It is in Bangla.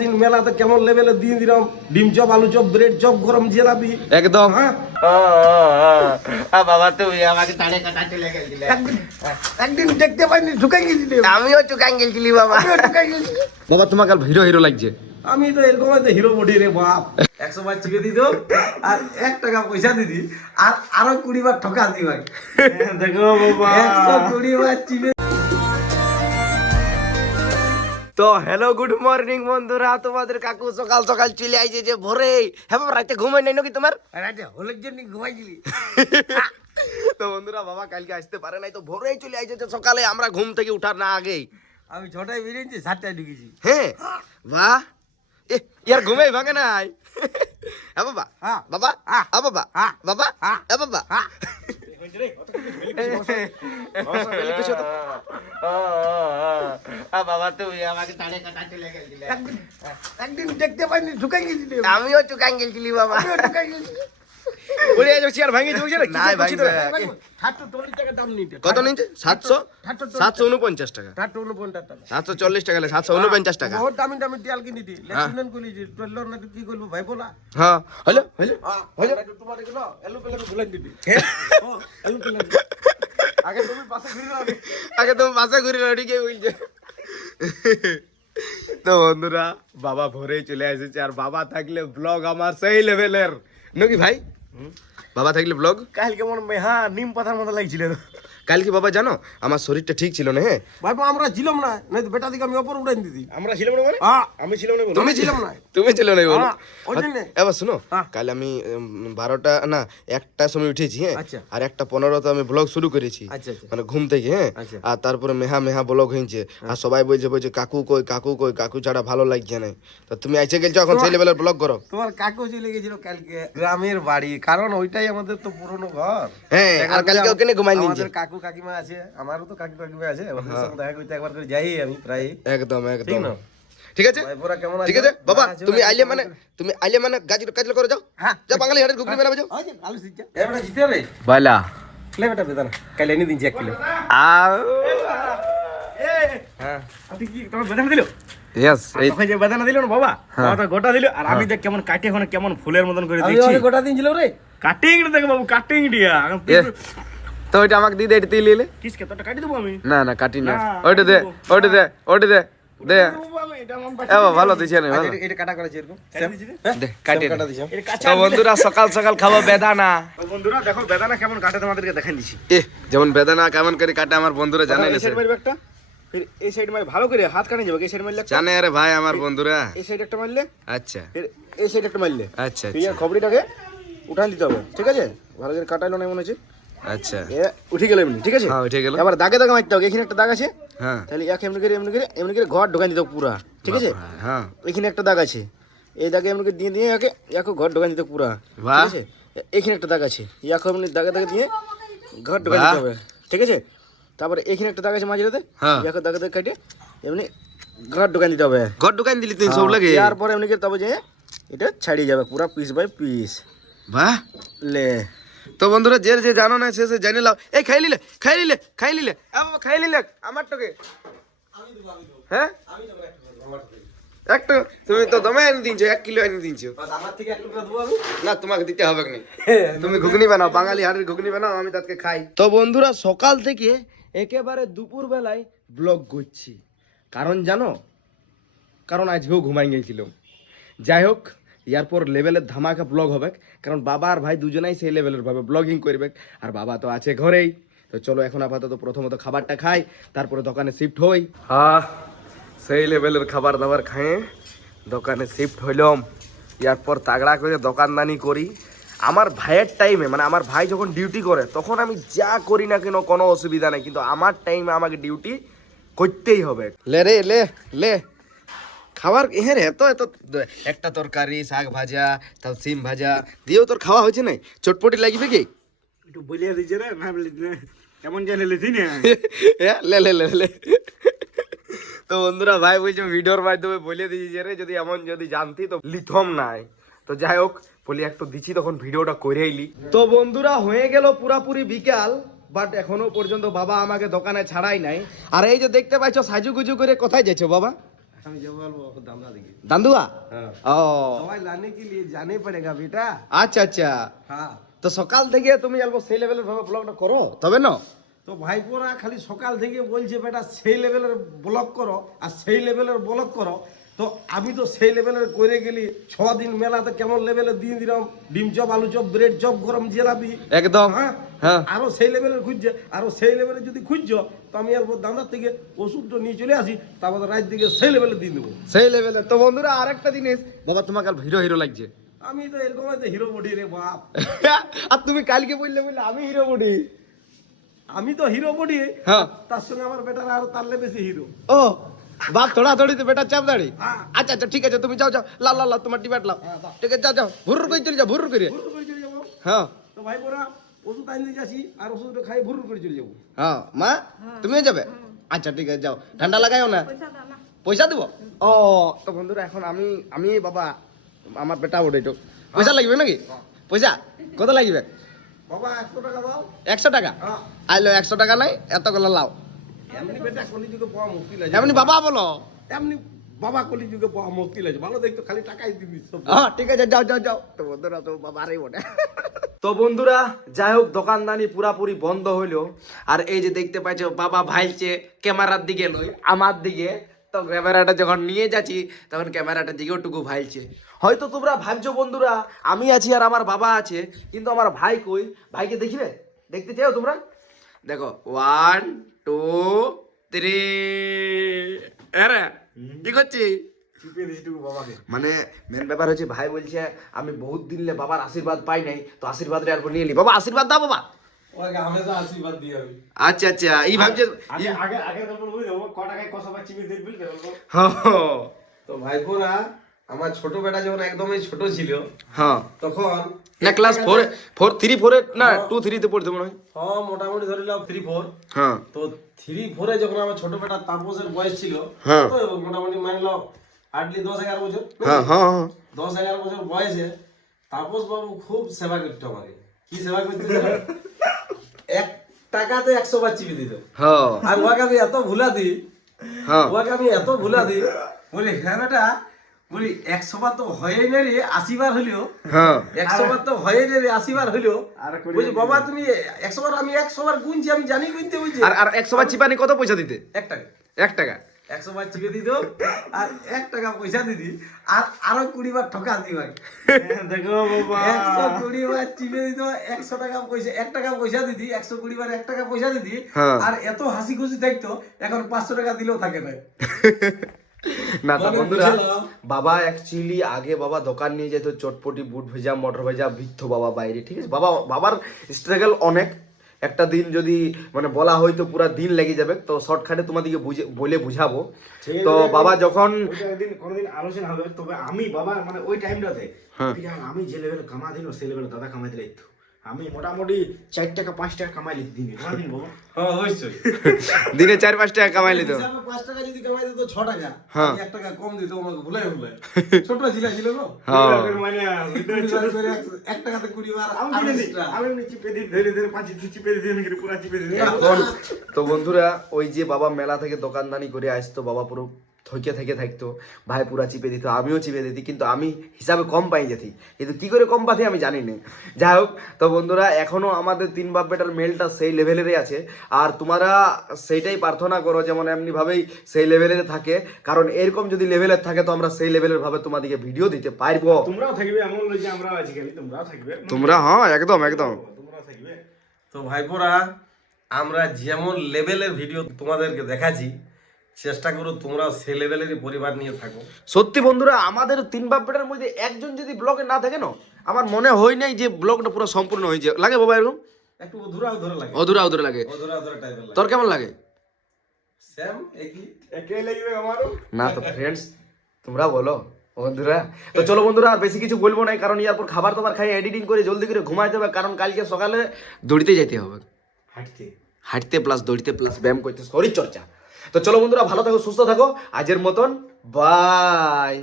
দিন মেলাতে কেমন লেভেলে দিয়ে দিলাম? ডিম চপ আলু চপ ব্রেড চপ গরম জিলাপি। একদম। হ্যাঁ? বাবা তুমি আমাকে তাড়ে কাটা চলে গেছিলে। একদিন দেখতে পাইনি ঢুকাই গেছিলি। আমিও গেছিলি বাবা। ঢুকাই বাবা তোমার কাল হিরো হিরো লাগছে। আমি তো এরকম একটা হিরো বডি রে বাপ। একশো বার চিপে দিত আর এক টাকা পয়সা দিদি আর আরও কুড়ি বার ঠকা দি দেখো বাবা। একশো কুড়ি বার চিপে তো হ্যালো গুড মর্নিং বন্ধুরা। তোমাদের কাকু সকাল সকাল চলে আইছে যে ভোরে। হ্যাঁ বাবা রাতে ঘুমাই নাই নাকি তোমার? রাতে হলের জন্য ঘুমাইছিলি। তো বন্ধুরা বাবা কালকে আসতে পারে নাই তো ভোরেই চলে আইছে যে সকালে আমরা ঘুম থেকে উঠার না আগেই। আমি ছটায় বেরিয়েছি সাতটায় ঢুকেছি। হ্যাঁ বাহ। এ ইয়ার ঘুমাই ভাঙে নাই। হ্যাঁ বাবা। হ্যাঁ। বাবা। হ্যাঁ। বাবা। হ্যাঁ। বাবা। হ্যাঁ। এ বাবা। হ্যাঁ। বাবা তুমি আমাকে তাড়ে কাটা চলে গেছিলে। একদিন দেখতে পাইনি ঢুকাই গেছিলি। আমিও চুকান গেছিলি বাবা। আমিও ঢুকাই গেছি বলে যাচ্ছে চেয়ার ভাঙি দিয়েছে না নাই ভাই টাকা দাম নিতে। কত ঠাট্টো সাতশো উনপঞ্চাশ টাকা। ঠাট্টো উনপঞ্চাশ টাকা। সাতশো চল্লিশ টাকা সাতশো উনপঞ্চাশ টাকা। বহুত দামি দামি টিয়াল কিনি দি। লেখুন কলি যে টল্লর না কি করব ভাই বলা হ্যাঁ হলো হলো হলো তোমার এগুলো পেলে ভুলাই দিবি। এলু পেলে আগে তুমি পাশে ঘুরে আগে আগে তুমি পাশে ঘুরে ওদিকে বলছে। তো বন্ধুরা বাবা ভোরেই চলে এসেছে আর বাবা থাকলে ব্লগ আমার সেই লেভেলের নাকি ভাই? বাবা থাকলে ব্লগ কালকে মন হ্যাঁ নিম পাতার মতো লাগছিল। কালকে বাবা জানো আমার শরীরটা ঠিক ছিল না হ্যাঁ? ভাই আমরা ছিলাম না নাই বেটা দিকে আমি অপর উড়াই দিদি আমরা ছিলাম না মানে? আমি ছিলাম না তুমি ছিলাম না। তুমি ছিল না বলো। এবার শুনো। কাল আমি বারোটা না একটা সময় উঠেছি হ্যাঁ? আচ্ছা। আর একটা পনেরোতে আমি ব্লগ শুরু করেছি। আচ্ছা, আচ্ছা। মানে ঘুম থেকে হ্যাঁ। আর তারপরে মেহা মেহা ব্লগ হয়েছে আর সবাই বলছে বলছে কাকু কই কাকু কই কাকু ছাড়া ভালো লাগছে না। তো তুমি আইসে গেছো এখন সেই লেভেলের ব্লগ করো। তোমার কাকু চলে গেছিল কালকে গ্রামের বাড়ি। কারণ ওইটাই আমাদের তো পুরনো ঘর। হ্যাঁ আর কালকে ওখানে ঘুমাই নিয়েছে কাকু কাকিমা আছে আমারও তো কাকু কাকিমা আছে ওদের সঙ্গে দেখা করতে একবার করে যাই আমি প্রায় একদম একদম। না? ঠিক আছে? কেমন ঠিক আছে? বাবা তুমি আইলে মানে তুমি আইলে মানে গাছ কাজ করে যাও। হ্যাঁ। যা বাঙালি হাটের ঘুগনি বানাবে যাও। আলু সিজা এ জিতে রে বলা। লে বেটা বেদানা। কাইলে এনে দিনছি এক কিলো। হ্যাঁ। কি তোমার দিলো? ইয়েস এই যে বেদানা দিল না বাবা? গোটা দিল আর আমি দেখ কেমন কাটে ওখানে কেমন ফুলের মতন করে দিচ্ছি গোটা দিন ছিল রে। কাটিং দেখ বাবু কাটিং দিয়া তো ওইটা আমাকে দিয়ে দে এটা তুই লিলে। কিসকে? তোটা কাটি দেবো আমি? না না কাটি না। ওইটা দে ওইটা দে ওইটা দে দে। ভালো দিছে না ভালো। এটা কাটা করেছে এরকম। দে কাটি কাটা দিছি তো বন্ধুরা সকাল সকাল খাব বেদানা। বন্ধুরা দেখো বেদানা কেমন কাটে তোমাদেরকে দেখাই দিছি। এ যেমন বেদনা কেমন করে কাটে আমার বন্ধুরা জানে না এই সাইড মারবে একটা। ফির এই সাইড মারবে ভালো করে হাত কানে যাবে এই সাইড মারলে জানে আরে ভাই আমার বন্ধুরা। এই সাইড একটা মারলে। আচ্ছা। ফির এই সাইড একটা মারলে। আচ্ছা এই আচ্ছা। খবরিটাকে উঠান দিতে হবে ঠিক আছে? ভালো করে কাটাইলো না মনে হচ্ছে। আচ্ছা। এ উঠে গেল এমনি ঠিক আছে? হ্যাঁ উঠে গেল। এবার দাগে দাগে মারতে হবে এখানে একটা দাগ আছে। হ্যাঁ। তাহলে এক এমনি করে এমনি করে এমনি করে ঘর দিতে পুরা ঠিক আছে? হ্যাঁ। এখানে একটা দাগ আছে। এই দাগে এমনি করে দিয়ে দিয়ে একে একে ঘর ঢোকান দিতে পুরা ঠিক আছে? এখানে একটা দাগ আছে। এক এমনি দাগে দাগে দিয়ে ঘর দিতে হবে ঠিক আছে? তারপরে এখানে একটা দাগ আছে মাঝরাতে। হ্যাঁ। এক দাগে দাগে কাটে এমনি ঘর ঢোকান দিতে হবে। ঘর দোকান দিলি তুই সব লাগে? তারপরে এমনি করে তবে যে এটা ছাড়িয়ে যাবে পুরা পিস বাই পিস বাহ। লে। তো বন্ধুরা, যে যে জানো না, সে সে জানি লাও। এই খাই লিলে খাই লিলে খাই লিলে খাই লিলে আমার তোকে হ্যাঁ? একটা, তুমি তো দমে এক কিলো এনে না, তোমাকে দিতে হবে তুমি ঘুগনি বানাও, বাঙালি ঘুগনি বানাও, আমি তাকে খাই। তো বন্ধুরা, সকাল থেকে একেবারে করছি। কারণ জানো? কারণ আজকেও ঘুমাই গেছিলাম। যাই হোক এরপর লেভেলের ধামাকা ব্লগ হবে কারণ বাবা আর ভাই দুজনাই সেই লেভেলের ভাবে ব্লগিং করবে আর বাবা তো আছে ঘরেই। তো চলো এখন আপাতত প্রথমত খাবারটা খাই তারপরে দোকানে শিফট হই। হ্যাঁ সেই লেভেলের খাবার দাবার খায়ে দোকানে শিফট হইলাম। এরপর তাগড়া করে দোকানদানি করি। আমার ভাইয়ের টাইমে মানে আমার ভাই যখন ডিউটি করে তখন আমি যা করি না কেন কোনো অসুবিধা নেই কিন্তু আমার টাইমে আমাকে ডিউটি করতেই হবে। লে রে লে লে। খাবার হ্যাঁ রে এত এত একটা তরকারি শাক ভাজা তাও সিম ভাজা দিয়েও তোর খাওয়া হয়েছে না চটপটি লাগবে কি? একটু বলিয়া দিচ্ছে রে না বলি এমন জানে লিখি না। লে লে লে লে। তো বন্ধুরা ভাই বলছে ভিডিওর মাধ্যমে বলে দিয়েছি রে যদি এমন যদি জানতি তো লিথম নাই। তো যাই হোক বলি একটু দিচ্ছি তখন ভিডিওটা করে আইলি। তো বন্ধুরা হয়ে গেল পুরাপুরি বিকাল বাট এখনও পর্যন্ত বাবা আমাকে দোকানে ছাড়াই নাই। আর এই যে দেখতে পাইছো সাজু গুজু করে কোথায় যাচ্ছ বাবা? हम ये बोल दामदा देगी ও। সবাই লানে কি জানি জানে পড়েগা বেটা? আচ্ছা আচ্ছা। হ্যাঁ। তো সকাল থেকে তুমি অল্প সেই লেভেলের ভাবে ব্লগটা করো তবে না? তো ভাইপোরা খালি সকাল থেকে বলছে বেটা সেই লেভেলের ব্লক করো আর সেই লেভেলের ব্লক করো। তো আমি তো সেই লেভেলের করে গেলি ছ দিন মেলাতে কেমন লেভেলের দিন দিলাম ডিম চপ আলু চপ ব্রেড চপ গরম জিলাপি। একদম হ্যাঁ? হ্যাঁ। আরও সেই লেভেলের খুঁজছে আরও সেই লেভেলের যদি খুঁজছো তো আমি আর দান্দার থেকে ওষুধটা নিয়ে চলে আসি তারপর রাত দিকে সেই লেভেলের দিন দেবো। সেই লেভেলের তো বন্ধুরা আরেকটা জিনিস বাবা তোমাকে আর হিরো হিরো লাগছে। আমি তো এরকম হিরো বডি রে বাপ। আর তুমি কালকে বললে বললে আমি হিরো বডি আমি তো হিরো বডি হ্যাঁ। তার সঙ্গে আমার বেটার আরও তারলে বেশি হিরো ও বাপ থোড়া থোড়িতে বেটা চাপ দাঁড়ি। হ্যাঁ। আচ্ছা আচ্ছা ঠিক আছে তুমি যাও যাও। লাল লাল লাল তোমার টিবাট লাও। ঠিক আছে যাও যাও। ভুরুর করে চলে যাও ভুরুর করে। হ্যাঁ। তো ভাই বোরা ওষুধ আনতে যাচ্ছি আর ওষুধটা খাই ভুরুর করে চলে যাব। হ্যাঁ মা তুমিও যাবে? আচ্ছা ঠিক আছে যাও। ঠান্ডা লাগাইও না? পয়সা দেবো? ও তো বন্ধুরা এখন আমি আমি বাবা আমার বেটা ওটাই তো পয়সা লাগবে নাকি? পয়সা কত লাগবে? বাবা একশো টাকা দাও। একশো টাকা? হ্যাঁ। আইলো একশো টাকা নাই এতগুলো লাও। এমনি বেটা কলি পাওয়া মুশকিল আছে। এমনি বাবা বলো। এমনি বাবা কলি যুগে পাওয়া মুশকিল আছে। ভালো দেখতো খালি টাকাই দিবি হ্যাঁ ঠিক আছে যাও যাও যাও। তো বন্ধুরা তো বাবারই বটে। তো বন্ধুরা যাই হোক দোকানদানি পুরাপুরি বন্ধ হইল। আর এই যে দেখতে পাচ্ছ বাবা ভাইলছে ক্যামেরার দিকে লই আমার দিকে। তো ক্যামেরাটা যখন নিয়ে যাচ্ছি তখন ক্যামেরাটার দিকেও টুকু ভাইলছে হয়তো তোমরা ভাবছ বন্ধুরা আমি আছি আর আমার বাবা আছে কিন্তু আমার ভাই কই? ভাইকে দেখিবে? দেখতে চাও তোমরা? দেখো ওয়ান টু থ্রি আরে কি করছিস? মানে মেন ব্যাপার হচ্ছে ভাই বলছে আমি বহুত দিন লে বাবার আশীর্বাদ পাই নাই তো আশীর্বাদ রে আর নিয়ে নি বাবা আশীর্বাদ দাও বাবা। আচ্ছা আচ্ছা এই ভাবছে আগে আগে বলে ক টাকায় কষা বা দেখবি তো ভাইপোরা আমার ছোট বেটা যখন একদমই ছোট ছিল হ্যাঁ। তখন না ক্লাস ফোর ফোর থ্রি ফোরে না টু থ্রিতে পড়তে মনে হয়। হ্যাঁ মোটামুটি ধরে নাও থ্রি ফোর হ্যাঁ। তো থ্রি ফোরে যখন আমার ছোট বেটা তাপসের বয়স ছিল হ্যাঁ। তো মোটামুটি মানে নাও হার্ডলি দশ এগারো বছর। হ্যাঁ হ্যাঁ হ্যাঁ। দশ এগারো বছর বয়সে তাপস বাবু খুব সেবা করতো আমাকে। কি সেবা করতে? এক টাকাতে একশো বার চিপে দিত। হ্যাঁ। আর ওকে আমি এত ভুলা দিই হ্যাঁ। ওকে আমি এত ভুলা দিই বলি হ্যাঁ বেটা বলি একশো বার তো হয়েই না রে আশি বার হলেও। হ্যাঁ। একশো বার তো হয়ে রে আশি বার হলেও বলছি বাবা তুমি একশো বার আমি একশো বার গুনছি আমি জানি গুনতে বলছি। আর আর একশো বার চিপানি কত পয়সা দিতে? এক টাকা। এক টাকা। একশো বার চিপে দিত আর এক টাকা পয়সা দিদি আর আরও কুড়ি বার ঠকা দি দেখো বাবা। একশো কুড়ি বার চিপে দিত একশো টাকা পয়সা এক টাকা পয়সা দিদি একশো কুড়ি বার এক টাকা পয়সা দিদি হ্যাঁ। আর এত হাসি খুশি দেখতো এখন পাঁচশো টাকা দিলেও থাকে না। না তো মানে বন্ধুরা বাবা অ্যাকচুয়ালি আগে বাবা দোকান নিয়ে যেত চটপটি বুট ভেজা মটর ভেজা ভিত্ত বাবা বাইরে ঠিক আছে? বাবা বাবার স্ট্রাগল অনেক। একটা দিন যদি মানে বলা হয়তো পুরো দিন লেগে যাবে তো শর্টকাটে তোমাদেরকে বুঝে বলে বুঝাবো। তো বাবা যখন একদিন কোনোদিন আলোচনা হবে তবে আমি বাবা মানে ওই টাইমটাতে হ্যাঁ। আমি যে লেভেলে কামা দিল সেই লেভেলে দাদা কামাই দিলে আমি মোটামুটি চার টাকা পাঁচ টাকা কামাই লিখে দিন হ্যাঁ অবশ্যই। দিনে চার পাঁচ টাকা কামাই নিত হিসাবে পাঁচ টাকা যদি কামাই দিত ছ টাকা। হ্যাঁ। এক টাকা কম দিত আমাকে ভুলাই ভুলাই ছোট ছিল হ্যাঁ। মানে এক- টাকাতে কুড়ি বার আমি চিপে দিই extra। আমি চিপে দিই ধরে ধরে পাঁচ চিপে দিই পুরা চিপে দিই। তো বন্ধুরা ওই যে বাবা মেলা থেকে দোকানদানি করে আসতো বাবা পুরো থইকে থেকে থাকতো ভাই পুরা চিপে দিত আমিও চিপে দিতি কিন্তু আমি হিসাবে কম পাই যেতি। কিন্তু কি করে কম পাতি আমি জানি না। যাই হোক তো বন্ধুরা এখনও আমাদের তিন বাপ বেটার মেলটা সেই লেভেলেরই আছে। আর তোমরা সেইটাই প্রার্থনা করো যেমন এমনি ভাবেই সেই লেভেলের থাকে। কারণ এরকম যদি লেভেলের থাকে তো আমরা সেই লেভেলের ভাবে তোমাদেরকে ভিডিও দিতে পারব। তোমরাও থাকবে এমন নয় যে আমরাও আছি খালি তোমরাও থাকবে। তোমরা হ্যাঁ একদম একদম। তোমরাও থাকবে। তো ভাইপোরা আমরা যেমন লেভেলের ভিডিও তোমাদেরকে দেখাচ্ছি চেষ্টা করো তোমরা সে লেভেলেরই পরিবার নিয়ে থাকো। সত্যি বন্ধুরা আমাদের তিন বাপ বেটার মধ্যে একজন যদি ব্লগে না থাকে না আমার মনে হয় নাই যে ব্লগটা পুরো সম্পূর্ণ হয়েছে লাগে বাবা এরকম? একটু অধুরা অধুরা লাগে। অধুরা অধুরা লাগে। অধুরা অধুরা টাইপের লাগে। তোর কেমন লাগে? সেম একই। একে লাগবে আমারও। না তো ফ্রেন্ডস তোমরা বলো বন্ধুরা। তো চলো বন্ধুরা আর বেশি কিছু বলব না কারণ ইয়ারপর খাবার দাবার খাই এডিটিং করে জলদি করে ঘুমাইতে হবে কারণ কালকে সকালে দৌড়িতে যেতে হবে। হাঁটতে। হাঁটতে প্লাস দৌড়িতে প্লাস ব্যায়াম করতে শরীর চর্চা। তো চলো বন্ধুরা ভালো থাকো সুস্থ থাকো। আজের মতন বাই